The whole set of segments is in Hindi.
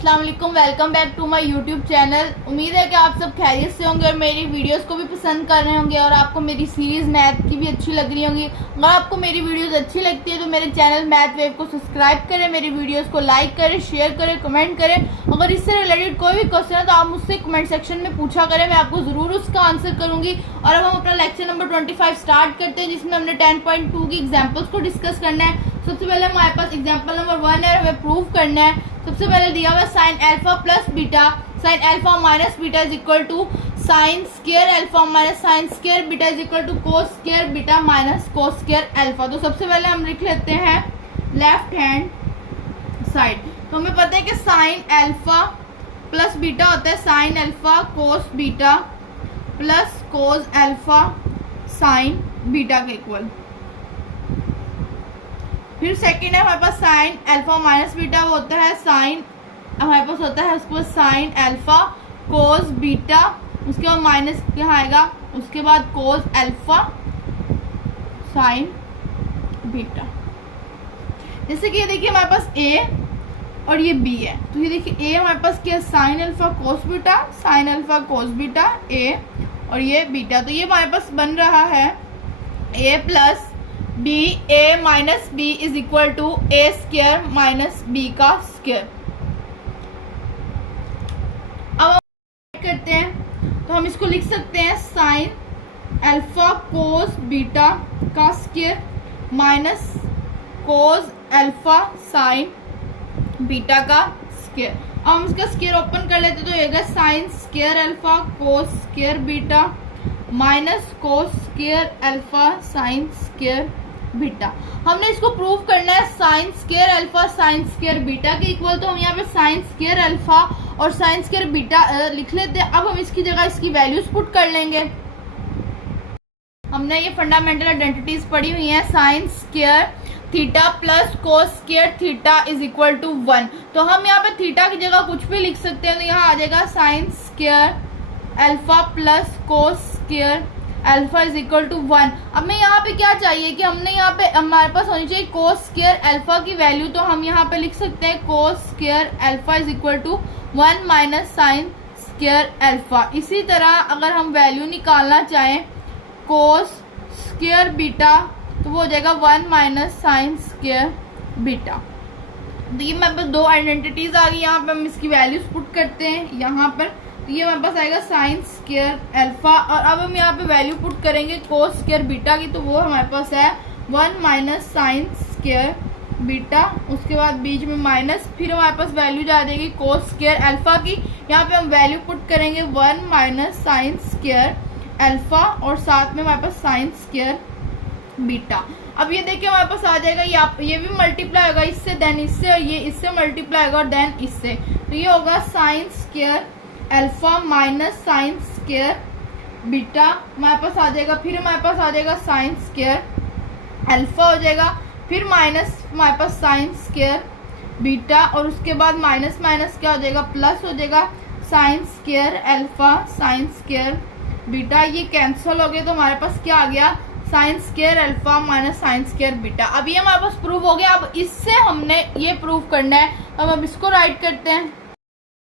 अस्सलाम वालेकुम, welcome back to my YouTube channel. उम्मीद है कि आप सब खैरियत से होंगे और मेरी वीडियोस को भी पसंद कर रहे होंगे और आपको मेरी सीरीज़ मैथ की भी अच्छी लग रही होंगी। अगर आपको मेरी वीडियोस अच्छी लगती है तो मेरे चैनल मैथ वेव को सब्सक्राइब करें, मेरी वीडियोस को लाइक करें, शेयर करें, कमेंट करें। अगर इससे रिलेटेड कोई भी क्वेश्चन है तो आप मुझसे कमेंट सेक्शन में पूछा करें, मैं आपको ज़रूर उसका आंसर करूँगी। और अब हम अपना लेक्चर नंबर 25 स्टार्ट करते हैं, जिसमें हमने 10.2 की एग्जाम्पल्स को डिस्कस करना है। सबसे पहले हमारे पास एग्जाम्पल नंबर 1 है, हमें प्रूव करना है। सबसे पहले दिया हुआ है sine alpha plus beta sine alpha minus beta is equal to sine square alpha minus sine square beta is equal to cos square beta minus cos square alpha. तो सबसे पहले हम लिख लेते हैं लेफ्ट हैंड साइड। तो हमें पता है कि साइन अल्फा प्लस बीटा होता है sine alpha cos beta plus cos alpha sign beta के इक्वल। फिर सेकेंड है हमारे पास साइन अल्फा माइनस बीटा, वो होता है साइन, हमारे पास होता है उसके बाद साइन अल्फा कोस बीटा, उसके बाद माइनस क्या आएगा, उसके बाद कोस अल्फा साइन बीटा। जैसे कि ये देखिए हमारे पास ए और ये बी है, तो ये देखिए ए हमारे पास क्या है sine alpha cos beta sine alpha cos beta A और ये बीटा। तो ये हमारे पास बन रहा है A plus B A minus B is equal to A square minus B का स्क्वायर। अब हम करते हैं तो हम इसको लिख सकते हैं साइन अल्फा कोस बीटा का square minus cos alpha sign beta का स्क्वायर। अब हम इसका स्क्वायर ओपन कर लेते तो ये sign square alpha cos square beta minus cos square alpha sine square beta. हमने इसको प्रूव करना है sign square alpha sine square beta के इक्वल, तो हम यहाँ पे साइन स्क्वायर अल्फा और साइन स्क्वायर बीटा लिख लेते हैं। अब हम इसकी जगह इसकी वैल्यूज पुट कर लेंगे। हमने ये फंडामेंटल आइडेंटिटीज पढ़ी हुई हैं, sine square theta plus cos square theta is equal to 1। तो हम यहाँ पे थीटा की जगह कुछ भी लिख सकते हैं, तो यहाँ आ जाएगा sine square alpha plus cos square alpha is equal to 1। अब मैं यहाँ पे क्या चाहिए कि हमने यहाँ पे हमारे पास होनी चाहिए कोस स्क्वायर अल्फा की वैल्यू, तो हम यहाँ पे लिख सकते हैं cos square alpha is equal to 1 minus sine square alpha. इसी तरह अगर हम वैल्यू निकालना चाहें कोस स्क्वायर बीटा तो वो हो जाएगा 1 माइनस साइन स्क्वायर बीटा। तो ये हमारे पास दो आइडेंटिटीज आ गई, यहाँ पे हम इसकी वैल्यूज पुट करते हैं यहाँ पर, तो ये हमारे पास आएगा साइन स्क्वायर अल्फा। और अब हम यहाँ पे वैल्यू पुट करेंगे कोस स्क्वायर बीटा की, तो वो हमारे पास है 1 माइनस साइन स्क्वायर बीटा, उसके बाद बीच में माइनस, फिर हमारे पास वैल्यू जा जाएगी कोस स्क्वायर अल्फा की। यहाँ पे हम वैल्यू पुट करेंगे 1 माइनस साइन स्क्वायर अल्फा और साथ में हमारे पास साइन स्क्वायर बीटा। अब ये देखिए हमारे पास आ जाएगा ये भी मल्टीप्लाई होगा इससे, देन इससे, और ये इससे मल्टीप्लाई होगा और देन इससे, तो ये होगा sign square alpha minus sine square beta हमारे पास आ जाएगा। फिर हमारे पास आ जाएगा साइन स्क्वायर अल्फा हो जाएगा, फिर माइनस हमारे पास साइन स्क्वायर बीटा और उसके बाद माइनस माइनस क्या हो जाएगा प्लस हो जाएगा sine square alpha sine square beta. ये कैंसिल हो गया तो हमारे पास क्या आ गया sign square alpha minus sine square beta. अब ये हमारे पास प्रूव हो गया। अब इससे हमने ये प्रूव करना है, अब इसको राइट करते हैं।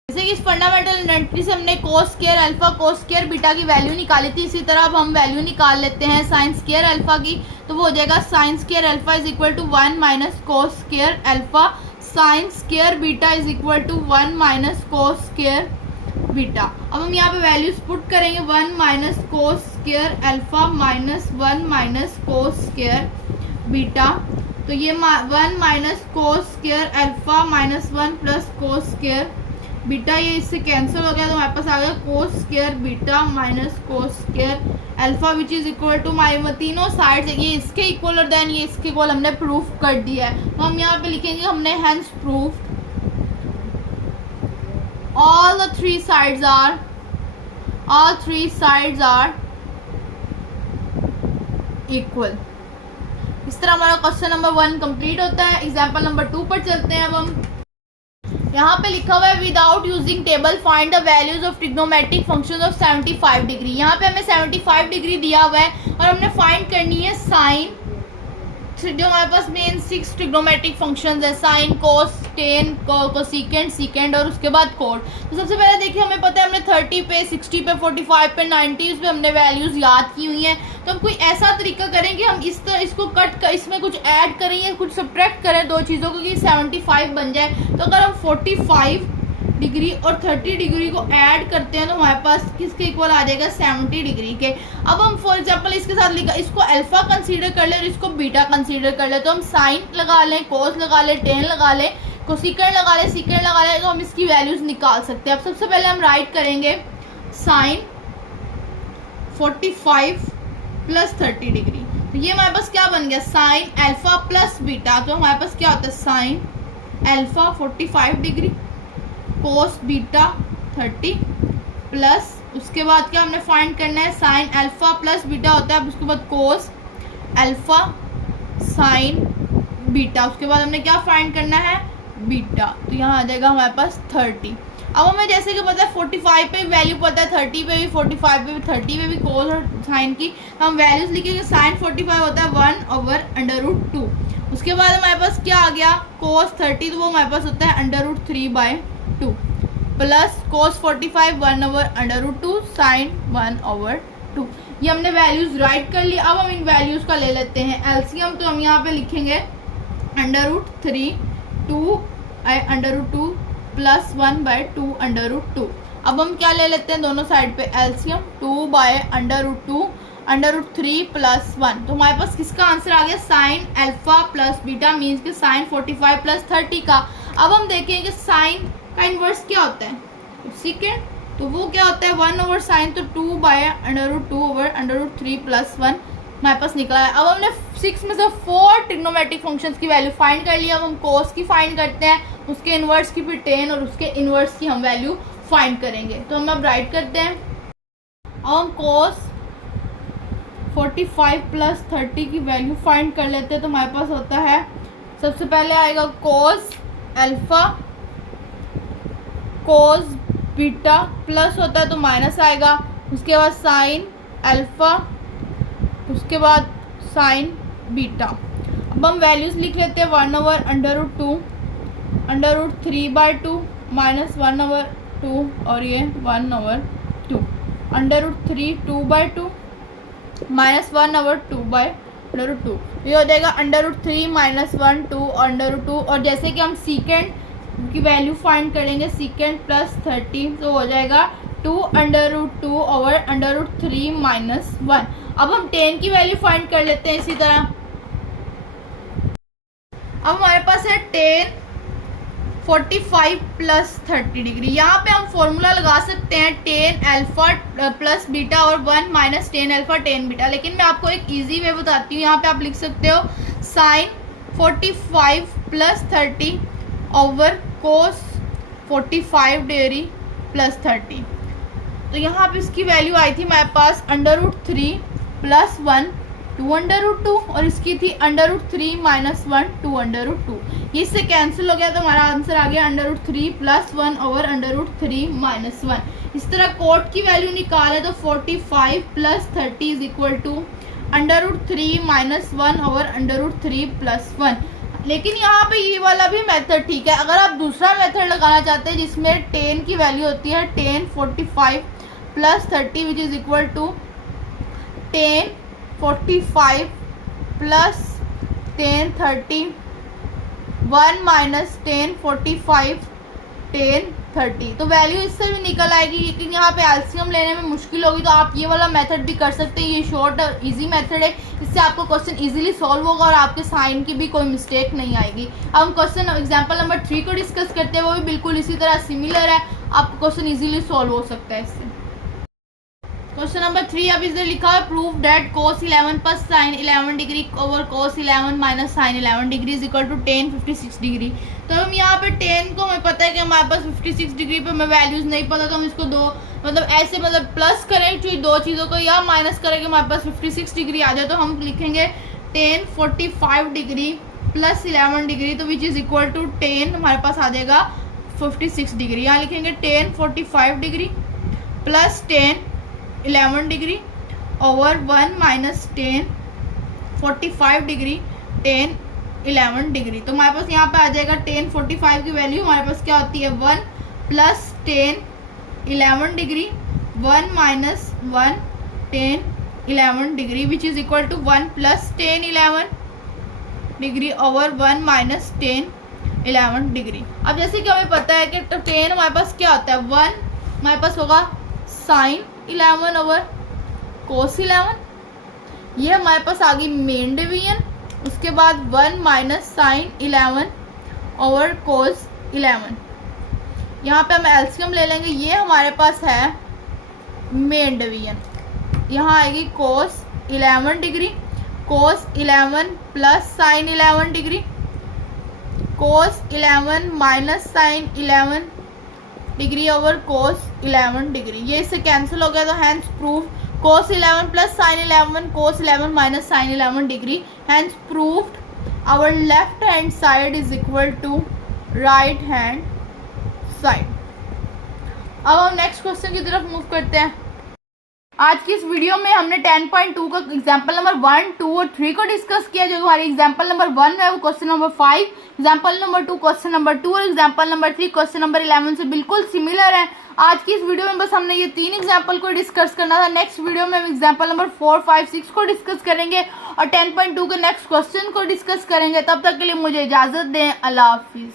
जैसे कि इस फंडामेंटल आइडेंटिटी से हमने कोस square alpha cos square beta की वैल्यू निकाली थी, इसी तरह अब हम वैल्यू निकाल लेते हैं साइन स्क्वायर अल्फा की, तो वो हो जाएगा sine square alpha is equal to 1 minus cos square alpha sine square beta is equal to 1 minus cos square beta. अब हम यहाँ पे वैल्यूज पुट करेंगे 1 minus cos square alpha minus 1 minus cos square beta, तो ये 1 minus cos square alpha minus 1 plus cos square beta, ये इससे कैंसिल हो गया तो हमारे पास आ गया cos square beta minus cos square alpha which is equal to हमारे तीनों साइड्स ये इसके इक्वल और देन ये इसके इक्वल हमने प्रूफ कर दिया है। तो हम यहाँ पे लिखेंगे हमने hence proof all three sides are equal। इस तरह हमारा क्वेश्चन नंबर 1 कंप्लीट होता है। एग्जाम्पल नंबर 2 पर चलते हैं। अब हम यहाँ पे लिखा हुआ है without using table find the values of trigonometric functions of 75 degree. यहाँ पे हमें 75 डिग्री दिया हुआ है और हमने फाइंड करनी है साइन जो हमारे पास मेन 6 ट्रिग्नोमेट्रिक फंक्शंस है, साइन, कोस, टेन, कोसिकेंट, सीकेंट और उसके बाद कोड। तो सबसे पहले देखिए हमें पता है हमने 30 पे, 60 पे, 45 पे, 90 पे हमने वैल्यूज याद की हुई हैं। तो हम कोई ऐसा तरीका करें कि हम इसको कट कर इसमें कुछ ऐड करें या कुछ सब्ट्रैक्ट करें दो चीज़ों को कि 75 बन जाए। तो अगर हम 45 डिग्री और 30 डिग्री को ऐड करते हैं तो हमारे पास किसके इक्वल आ जाएगा, 70 डिग्री के। अब हम फॉर एग्जांपल इसके साथ लिखा, इसको अल्फा कंसीडर कर ले और इसको बीटा कंसीडर कर ले। तो हम साइन लगा लें, कोस लगा लें, टेन लगा लें, कोसिकेंट लगा लें, सीकेंट लगा लें, तो हम इसकी वैल्यूज निकाल सकते हैं। अब सबसे पहले हम राइट करेंगे साइन 45 प्लस 30 डिग्री। तो ये हमारे पास क्या बन गया, साइन अल्फा प्लस बीटा। तो हमारे पास क्या होता है, sine alpha 45 degree, cos beta 30 plus उसके बाद क्या हमने फाइंड करना है, साइन अल्फा प्लस बीटा होता है। अब उसके बाद कोस अल्फा साइन बीटा, उसके बाद हमने क्या फाइंड करना है, बीटा। तो यहाँ आ जाएगा हमारे पास 30। अब हमें जैसे कि पता है 45 पे वैल्यू पता है, 30 पे भी, 45 पे भी, 30 पे भी कोस और साइन की हम वैल्यूज लिखेंगे। साइन 45 होता है 1/√2। उसके बाद हमारे पास क्या आ गया, कोस 30, तो वो हमारे पास होता है √3/2 प्लस कोस 45 1/√2 साइन 1/2। ये हमने वैल्यूज राइट कर ली। अब हम इन वैल्यूज का ले लेते हैं एलसीएम। तो हम यहाँ पे लिखेंगे √3 2 प्लस 1/2 √2। अब हम क्या ले लेते हैं दोनों साइड पे एलसीएम, 2/√2 √3 प्लस 1। तो हमारे पास किसका आंसर आ गया, sign alpha plus beta means के साइन 45 प्लस 30 का। अब हम देखेंगे साइन का इन्वर्स क्या होता है, सीकेंट, तो वो क्या होता है 1/sin, तो 2/√2/√3 प्लस 1 हमारे पास निकला है। अब हमने 6 में से 4 ट्रिग्नोमेट्रिक फंक्शंस की वैल्यू फाइंड कर लिया। अब हम कोस की फाइंड करते हैं, उसके इन्वर्स की, फिर टेन और उसके इन्वर्स की हम वैल्यू फाइंड करेंगे। तो हम अब राइट करते हैं। अब हम कोस 45 प्लस 30 की वैल्यू फाइंड कर लेते हैं। तो हमारे पास होता है, सबसे पहले आएगा cos alpha cos beta plus होता है तो माइनस आएगा, उसके बाद साइन अल्फा, उसके बाद साइन बीटा। अब हम वैल्यूज लिख लेते हैं 1/√2 √3/2 माइनस 1/2 और ये 1/2 √3 2/2 माइनस 1/2/√2। ये हो जाएगा √3 माइनस 1 2 √2। और जैसे कि हम सीकेंट की वैल्यू फाइंड करेंगे, सीकेंट प्लस 30, तो हो जाएगा 2/√2/√3 माइनस 1। अब हम टेन की वैल्यू फाइंड कर लेते हैं इसी तरह। अब हमारे पास है टेन 45 प्लस 30 डिग्री। यहाँ पे हम फॉर्मूला लगा सकते हैं टेन अल्फा प्लस बीटा और 1 minus tan alpha tan beta, लेकिन मैं आपको एक इजी वे बताती हूँ। यहाँ पे आप लिख सकते हो साइन 45 प्लस 30 ओवर कोस 45 डिग्री प्लस 30। तो यहाँ पे इसकी वैल्यू आई थी हमारे पास √3 प्लस 1 2/2 और इसकी थी √3 माइनस 1 2/2। ये इससे कैंसिल हो गया तो हमारा आंसर आ गया √3 प्लस 1 ओवर √3 माइनस 1। इस तरह कोट की वैल्यू निकाले तो 45 plus 30 is equal to √3 minus 1 over √3 plus 1। लेकिन यहाँ पे ये वाला भी मेथड ठीक है। अगर आप दूसरा मेथड लगाना चाहते हैं जिसमें टेन की वैल्यू होती है tan 45 plus 30 which is equal to tan 45 plus 10 30 1 minus 10 45 10 30। तो वैल्यू इससे भी निकल आएगी, लेकिन यहाँ पे एलसीएम लेने में मुश्किल होगी। तो आप ये वाला मेथड भी कर सकते हैं। ये शॉर्ट और इजी मेथड है, इससे आपको क्वेश्चन इजीली सॉल्व होगा और आपके साइन की भी कोई मिस्टेक नहीं आएगी। अब हम क्वेश्चन एग्जांपल नंबर 3 को डिस्कस करते हैं। वो भी बिल्कुल इसी तरह सिमिलर है, आपको क्वेश्चन इजीली सॉल्व हो सकता है इससे। क्वेश्चन नंबर 3 अब इधर लिखा है prove that cos 11 plus sine 11 degree over cos 11 minus sine 11 degree is equal to tan 56 degree. तो हम यहाँ पे टेन को हमें पता है कि हमारे पास 56 डिग्री पे हमें वैल्यूज नहीं पता, तो हम इसको दो ऐसे प्लस करें जो दो चीज़ों को या माइनस करें कि हमारे पास 56 डिग्री आ जाए। तो हम लिखेंगे टेन 45 डिग्री प्लस 11 डिग्री, तो which is equal to tan हमारे पास आ जाएगा 56 डिग्री। यहाँ लिखेंगे tan 45 degree plus 10 11 degree over 1 minus 10 45 degree 10 11 degree. तो हमारे पास यहाँ पे आ जाएगा 10 45 की वैल्यू हमारे पास क्या होती है 1 plus 10 11 degree 1 minus 1 10 11 degree which is equal to 1 plus 10 11 degree over 1 minus 10 11 degree. अब जैसे कि हमें पता है कि 10 हमारे पास क्या होता है 1 हमारे पास होगा साइन 11 ओवर कोस 11, ये हमारे पास आ गई मेन डिवीजन। उसके बाद 1 माइनस साइन 11 ओवर कोस 11, यहाँ पे हम एलसीएम ले लेंगे, ये हमारे पास है मेन डिवीजन। यहाँ आएगी cos 11 degree cos 11 plus sine 11 degree cos 11 minus sine 11 degree over cos 11 degree, ये इससे कैंसिल हो गया। तो hence prove cos 11 plus sine 11 cos 11 minus sine 11 degree, hence proved our left hand side is equal to right hand side. अब हम नेक्स्ट क्वेश्चन की तरफ मूव करते हैं। आज की इस वीडियो में हमने 10.2 का एग्जाम्पल नंबर 1, 2 और 3 को डिस्कस किया। जो हमारी एग्जाम्पल नंबर 1 है वो question number 5, example number 2 question number 2 और एग्जाम्पल नंबर 3 क्वेश्चन नंबर 11 से बिल्कुल सिमिलर है। आज की इस वीडियो में बस हमने ये 3 एग्जाम्पल को डिस्कस करना था। नेक्स्ट वीडियो में हम एग्जाम्पल नंबर 4, 5, 6 को डिस्कस करेंगे और 10.2 के नेक्स्ट क्वेश्चन को डिस्कस करेंगे। तब तक के लिए मुझे इजाजत दें। अल्लाह हाफिज।